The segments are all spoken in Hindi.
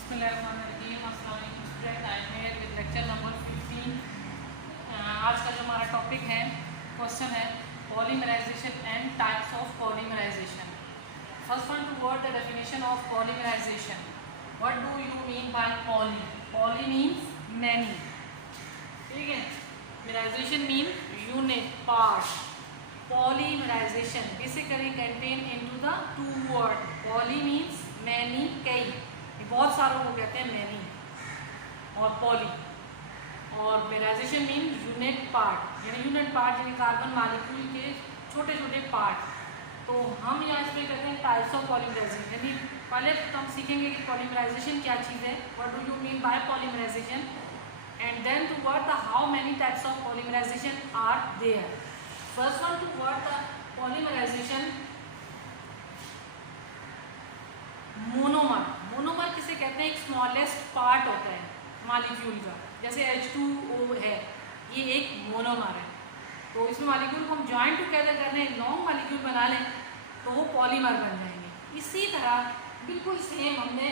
बिस्मिल्लाहिर्रहमानिर्रहीम। अस्सलाम वालेकुम student, I am here with lecture number 15। आज का जो हमारा टॉपिक है, क्वेश्चन है polymerization and types of polymerization. First one, to word the definition of polymerization. What do you mean by poly? Poly means many, ठीक है। Merization mean unit, part. Polymerization basically contain into the two word. Poly means many, कई, बहुत सारों को कहते हैं मैनी, और पॉली। और मराइजेशन मीन यूनिट पार्ट, यानी यूनिट पार्ट यानी कार्बन मॉलिक्यूल के छोटे छोटे पार्ट। तो हम यहाँ इस पर कहते हैं टाइप्स ऑफ पॉलीमराइजेशन। यानी पहले तो हम सीखेंगे कि पॉलीमराइजेशन क्या चीज़ है, what do you mean by polymerisation, and then to word the how many types of polymerisation are there. First one, to word the polymerisation monomer. Monomer किसे कहते हैं? एक स्मॉलेस्ट पार्ट होता है मॉलिक्यूल का, जैसे H2O है, ये एक मोनोमर है। तो इसमें मॉलिक्यूल को हम जॉइन टुगेदर कर लें, लॉन्ग मॉलिक्यूल बना लें, तो वो पॉलीमर बन जाएंगे। इसी तरह बिल्कुल सेम हमने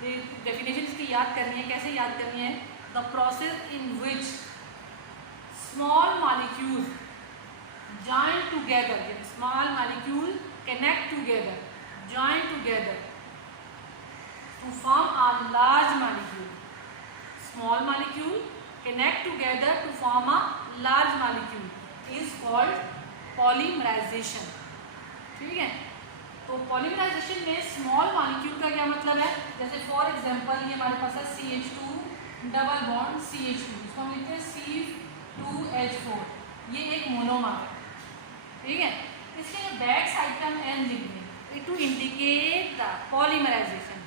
डेफिनेशन इसकी याद करनी है। कैसे याद करनी है? The process in which small molecule join together, small molecule connect together, join together to form a large molecule. Small molecule connect together to form a large molecule is called polymerization, ठीक है। तो polymerization में small molecule का क्या मतलब है? जैसे फॉर एग्जांपल ये हमारे पास है CH2 डबल बॉन्ड CH2, इसको हम लिखते हैं C2H4, ये एक मोनोमर है, ठीक है। इसके बैक साइड का हम N लिख दें टू इंडिकेट द पॉलीमराइजेशन।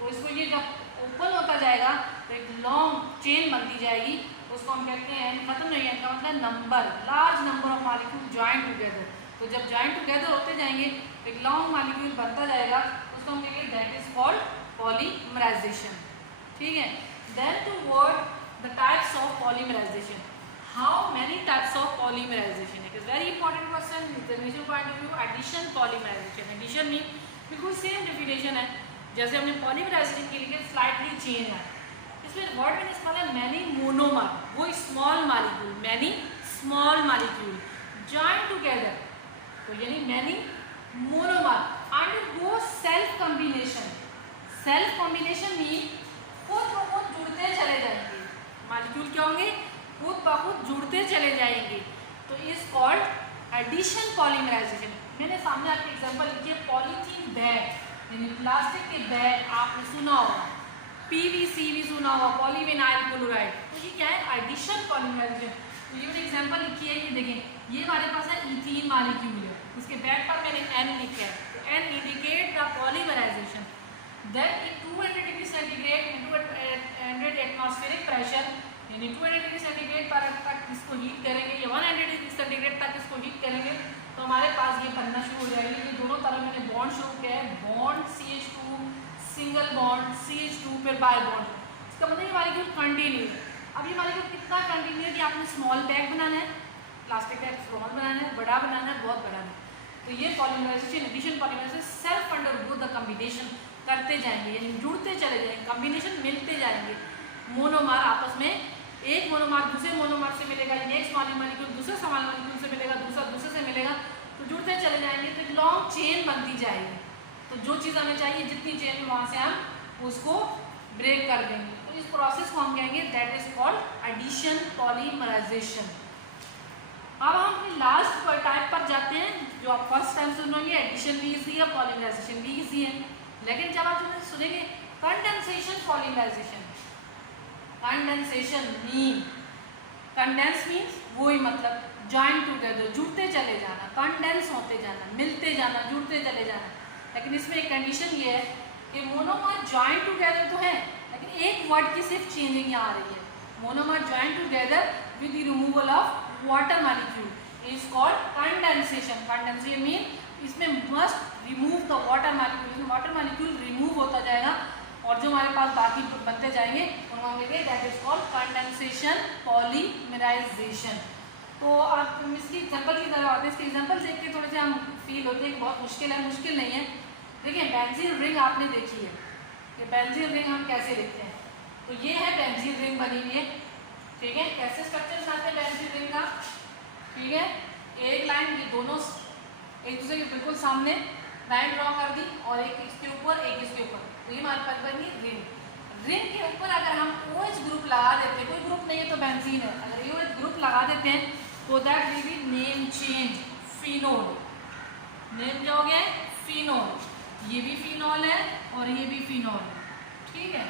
तो इसको ये जब ओपन होता जाएगा तो एक लॉन्ग चेन बनती जाएगी, उसको हम कहते हैं एन। खत्म नहीं है, इनका मतलब number, large number of molecule join together. तो जब जॉइन टुगेदर होते जाएंगे तो एक लॉन्ग मॉलिक्यूल बनता जाएगा, उसको हम कहेंगे दैट इज कॉल्ड पॉलीमराइजेशन, ठीक है। Then to word the types of polymerisation. How many types of polymerisation? It is very important question examination point of view. Addition polymerisation, addition mean बिल्कुल सेम डेफिनेशन है जैसे हमने पॉलीमराइजेशन के लिए, स्लाइटली चेंज है। इसमें वर्ड में इस्तेमाल है मैनी मोनोमर, वो small molecule, many small molecule join together, तो यानी many monomer undergo self combination. Self combination mean खुद ब खुद जुड़ते चले जाएंगे मॉलिक्यूल, क्या होंगे? खुद ब खुद जुड़ते चले जाएंगे, तो इज कॉल्ड एडिशन पॉलीमराइजेशन। मैंने सामने आपके एग्जांपल लिखी है पॉलीथीन बैग, यानी प्लास्टिक के बैग आपने सुना होगा, PVC भी सुना होगा, पॉलीविनाइल क्लोराइड। तो ये क्या है? Addition polymerisation. तो ये एग्जांपल लिखी है, ये देखें, ये हमारे पास है इथीन मॉलिक्यूल है, इसके बैग पर मैंने N लिखा है, तो N indicate the polymerisation. Then in 200 degree centigrade into 100 atmospheric pressure, यानी 200 डिग्री सेंटीग्रेड पर तक इसको हीट करेंगे या 100 डिग्री सेंटीग्रेड तक इसको हीट करेंगे, तो हमारे पास ये बनना शुरू हो जाएगी। ये दोनों तरफ मैंने बॉन्ड शुरू किया है, bond CH2, single bond CH2, फिर बाय बॉन्ड। इसका मतलब ये मॉलिक्यूल कंटिन्यू है। अब ये मॉलिक्यूल कितना कंटिन्यू है कि आपने स्मॉल बैग बनाना है, प्लास्टिक बैग स्मॉल बनाना है, बड़ा बनाना है, बहुत बड़ा है। तो ये polymerisation, addition polymerisation self undergo the combination करते जाएंगे, यानी जुड़ते चले जाएंगे, कॉम्बिनेशन मिलते जाएंगे। मोनोमर आपस में, एक मोनोमर दूसरे मोनोमर से मिलेगा, यानी एक स्मॉल मॉलिक्यूल दूसरे स्मॉल मॉलिक्यूल से मिलेगा, दूसरा दूसरे से मिलेगा, तो जुड़ते चले जाएंगे, तो लॉन्ग चेन बनती जाएगी। तो जो चीज़ हमें चाहिए, जितनी चेन में, वहाँ से हम उसको ब्रेक कर देंगे। तो इस प्रोसेस को हम कहेंगे that is called addition polymerisation. अब हम अपनी लास्ट टाइप पर जाते हैं, जो आप फर्स्ट टाइम सुनेंगे। एडिशन भी इजी है, पॉलीमराइजेशन भी इजी है, लेकिन जब आप सुनेंगे condensation polymerisation. Condensation mean, condense means वही मतलब जॉइन टुगेदर, जुड़ते चले जाना, कंडेंस होते जाना, मिलते जाना, जुड़ते चले जाना। लेकिन इसमें एक कंडीशन ये है कि मोनोमर जॉइन टुगेदर तो है, लेकिन एक वर्ड की सिर्फ चेंजिंग यहाँ आ रही है। Monomer join together with the removal of water molecule is called condensation. Condensation mean इसमें must remove the water molecule, water molecule remove होता जाएगा और जो हमारे पास बाकी बनते जाएंगे उनको हम कहेंगे that is called condensation polymerisation. तो आप इसकी एग्जांपल की तरह आते हैं, इसके एग्जांपल देख के थोड़े से हम फील होते हैं कि बहुत मुश्किल है। मुश्किल नहीं है। देखिए बेंजीन रिंग आपने देखी है, कि बेंजीन रिंग हम कैसे लिखते हैं। तो ये है बेंजीन रिंग बनी हुई है, ठीक है। कैसे स्ट्रक्चर बनाते हैं बेंजीन रिंग का, ठीक है। एक लाइन ये दोनों एक दूसरे के बिल्कुल सामने लाइन ड्रॉ कर दी और एक इसके ऊपर एक इसके ऊपर, तो ये हमारे पास बनी रिंग। रिंग के ऊपर अगर हम OH ग्रुप लगा देते हैं, कोई ग्रुप नहीं है तो बेंजीन है, अगर OH ग्रुप लगा देते हैं तो that will be name change phenol. Name क्या हो गया है, फिनोल। ये भी फिनोल है और ये भी फिनोल है, ठीक है।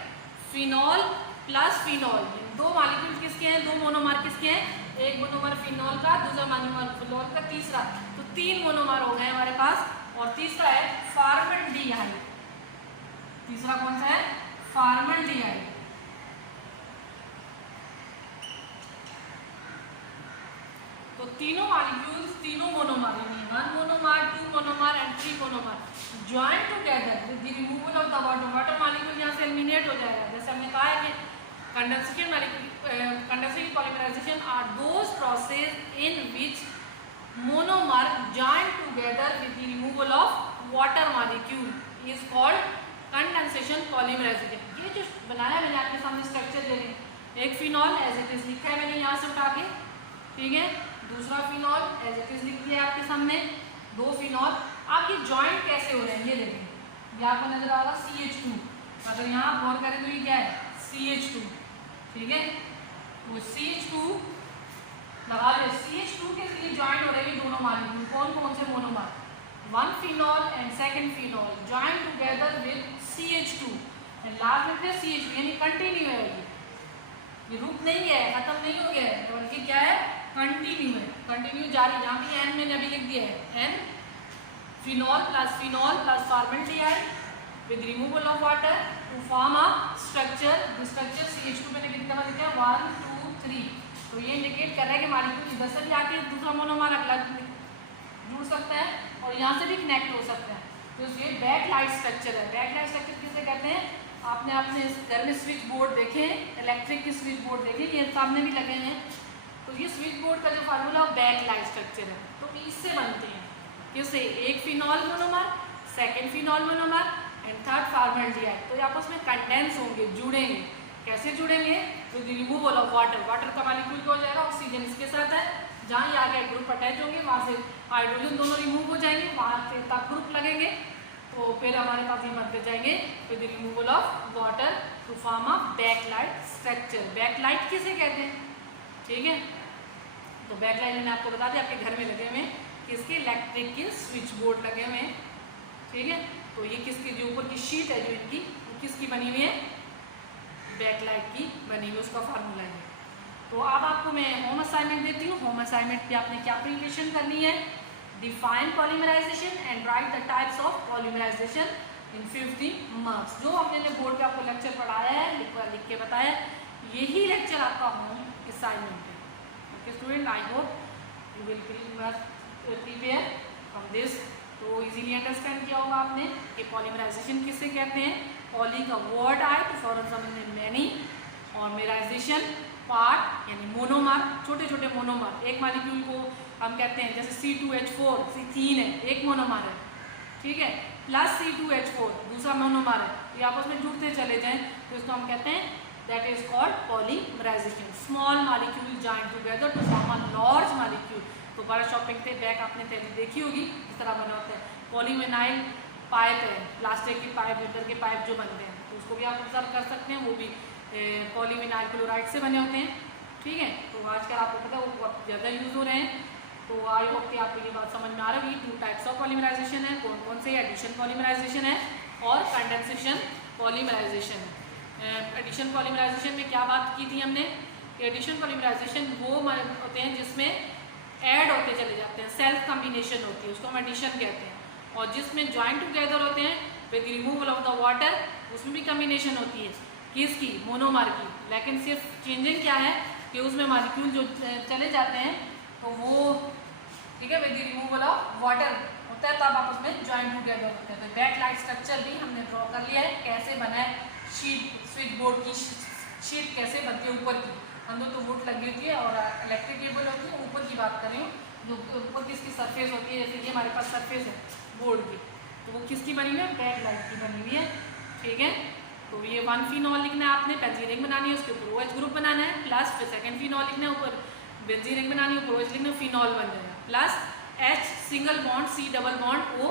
फिनोल प्लस फिनोल, दो मॉलिक्यूल किसके हैं, दो मोनोमर किसके हैं, एक मोनोमर फिनोल का, दूसरा मोनोमर फिनोल का, तीसरा, तो 3 मोनोमर हो गए हमारे पास। और तीसरा है फॉर्मल्डिहाइड। तीसरा कौन सा है, फॉर्मल्डिहाइड। तो तीनों मॉलिक्यूल्स, तीनों मोनोमर यानी 1 monomer, 2 monomer and 3 monomer join together with the removal of the water. Water molecule यहाँ से एलिमिनेट हो जाएगा। जैसे हमने कहा है कि condensation molecule, condensation polymerisation are those process in which monomer join together with the removal of water molecule is called condensation polymerization। ये जो बनाया मैंने आपके सामने स्ट्रक्चर ले लें, एक फिनॉल एज इट इज लिखा है मैंने यहाँ से उठा के, ठीक है। दूसरा फिनॉल एज इट इज लिख दिया आपके सामने, 2 फिनॉल। आप ये ज्वाइंट कैसे हो रहे हैं ये देखें, ये आपको नजर आ रहा CH2, अगर यहाँ आप गौर करें तो ये क्या है CH2, ठीक है। वो CH2 लगा लो, CH2 के लिए ज्वाइन हो रहे हैं दोनों मॉलिक्यूल, कौन कौन से monomer, 1 phenol and 2nd phenol join together with CH2 and last में फिर CH2, यानी कंटिन्यू है, ये रुक नहीं है, खत्म नहीं हो गया है, बल्कि क्या है कंटिन्यू है, कंटिन्यू जारी। यहाँ पे N मैंने अभी लिख दिया है, N phenol plus formaldehyde with removal of water to form a structure. The structure CH2 मैंने कितने बार लिखा है 1 2 3, तो ये इंडिकेट कर रहा है कि मॉलिक्यूल इधर से भी आके दूसरा मोनोमर अगला जुड़ सकता है और यहाँ से भी कनेक्ट हो सकता है। तो ये बैकलाइट स्ट्रक्चर है। बैकलाइट स्ट्रक्चर किसे कहते हैं, आपने अपने घर में स्विच बोर्ड देखे, इलेक्ट्रिक के स्विच बोर्ड देखे, ये सामने भी लगे हैं। तो ये स्विच बोर्ड का जो फार्मूला बैकलाइट स्ट्रक्चर है, तो इससे बनते हैं, किससे, एक phenol monomer, 2nd phenol monomer and 3rd formaldehyde. तो ये आपस में कंडेंस होंगे, जुड़ेंगे। कैसे जुड़ेंगे, तो रिमूवल ऑफ वाटर, वाटर का मॉलिक्यूल क्या हो जाएगा, ऑक्सीजन इसके साथ है, जहाँ ये आगे ग्रुप अटैच होंगे वहाँ से हाइड्रोजन दोनों रिमूव हो जाएंगे, वहाँ से तब ग्रुप लगेंगे, तो फिर हमारे पास ये बनते जाएंगे with removal of water to form a Bakelite structure. Bakelite किसे कहते हैं, ठीक है। तो बैकलाइट मैंने आपको बता दिया, आपके घर में लगे हुए किसके, इलेक्ट्रिक के स्विच बोर्ड लगे हुए हैं, ठीक है। तो ये किसकी जो ऊपर की शीट है जो इनकी, वो किसकी बनी हुई है, बैकलाइट की बनी हुई, उसका फार्मूला है। तो अब आपको मैं होम असाइनमेंट देती हूँ। होम असाइनमेंट पे आपने क्या प्रिपरेशन करनी है, define polymerisation and write the types of polymerisation in 50 marks. जो हमने बोर्ड पे आपको लेक्चर पढ़ाया है, लिख के बताया, यही लेक्चर आपका होम असाइनमेंट है। Okay student, I hope you will prepare from this. तो इजीली अंडरस्टैंड किया होगा आपने कि पॉलीमराइजेशन किससे कहते हैं। पॉली का वर्ड आए तो फौरन समझने मैनी, और मेराइजेशन पार्ट यानी मोनोमर, छोटे छोटे मोनोमर। एक मॉलिक्यूल को हम कहते हैं जैसे C2H4, C3 है, एक मोनोमर है, ठीक है, प्लस C2H4 दूसरा मोनोमर है, ये आपस में जुड़ते चले जाएं तो इसको हम कहते हैं that is called polymerisation. Small molecule join together to form a large molecule. तो बड़ा शॉपिंग पे बैग आपने पहले देखी होगी इस तरह बना होता है। पॉलीविनाइल पाइप है, प्लास्टिक की पाइप, लीटर के पाइप जो बनते हैं, तो उसको भी आप ऑब्जर्व कर सकते हैं, वो भी पॉलीविनाइल क्लोराइड से बने होते हैं, ठीक है। तो आजकल आपको पता है वो ज़्यादा यूज़ हो रहे हैं। तो आई होप कि आपको ये बात समझ में आ रही है। 2 टाइप्स ऑफ पॉलीमराइजेशन है, कौन कौन से, एडिशन पॉलीमराइजेशन है और कंडेंसेशन पॉलीमराइजेशन है। एडिशन पॉलीमराइजेशन में क्या बात की थी हमने, एडिशन पॉलीमराइजेशन वो होते हैं जिसमें ऐड होते चले जाते हैं, सेल्फ कम्बिनेशन होती है, उसको हम एडिशन कहते हैं। और जिसमें ज्वाइन टुगेदर होते हैं with removal of the water, उसमें भी कम्बिनेशन होती है, किसकी, मोनोमर की। लेकिन सिर्फ चेंजिंग क्या है कि उसमें मॉलिक्यूल जो चले जाते हैं तो वो, ठीक है, विद रिमूवल ऑफ वाटर होता है, तब आप उसमें ज्वाइन टुगेदर होते हैं। तो बैकलाइट स्ट्रक्चर भी हमने ड्रॉ कर लिया है, कैसे बना है, शीट, स्विच बोर्ड की शीट कैसे बनती है, ऊपर की अंदर तो बोर्ड लगी होती है और इलेक्ट्रिक केबल होती है, ऊपर की बात कर रही हूँ, जो ऊपर की इसकी सरफेस होती है, जैसे कि हमारे पास सरफेस है बोर्ड की, तो वो किसकी बनी हुई है, बैकलाइट की बनी हुई है, ठीक है। तो ये 1 फिनॉल लिखना है आपने, बेंजीन रिंग बनानी है, उसके ऊपर OH ग्रुप बनाना है, प्लस फिर सेकंड फिनॉल लिखना है, ऊपर बेंजीन रिंग बनानी है, ऊपर OH लिखना है, फिनॉल बन जाएगा, plus H single bond C double bond O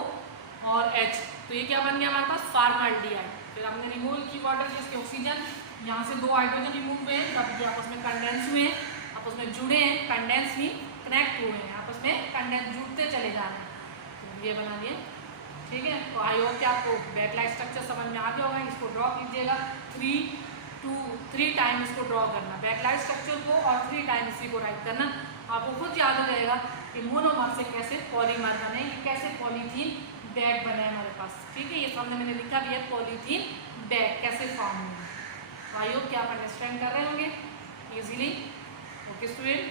और H। तो ये क्या बन गया हमारे पास फॉर्मल्डिहाइड। फिर हमने रिमूव की वाटर जिसके ऑक्सीजन, यहाँ से 2 हाइड्रोजन रिमूव हुए हैं, तब ये आपस में कंडेंस हुए हैं, आपस में जुड़े हैं, कंडेंस भी कनेक्ट हुए हैं, आपस में कंडेंस जुड़ते चले जा रहे हैं। तो ये बना दिए, ठीक है। तो आई होप कि आपको बैकलाइट स्ट्रक्चर समझ में आ गया होगा। इसको ड्रॉ कीजिएगा, 3 टाइम इसको ड्रॉ करना, बैकलाइट स्ट्रक्चर को, और 3 टाइम इसी को राइट करना। आपको खुद याद हो जाएगा कि मोनोमर से कैसे पॉलीमर बने, कैसे पॉलीथीन बैग बने हमारे पास, ठीक है। ये सामने मैंने लिखा भी है, पॉलीथीन बैग कैसे फॉर्म हुए। तो आई होप कि आप अंडरस्टैंड कर रहे होंगे इजीली। Okay student.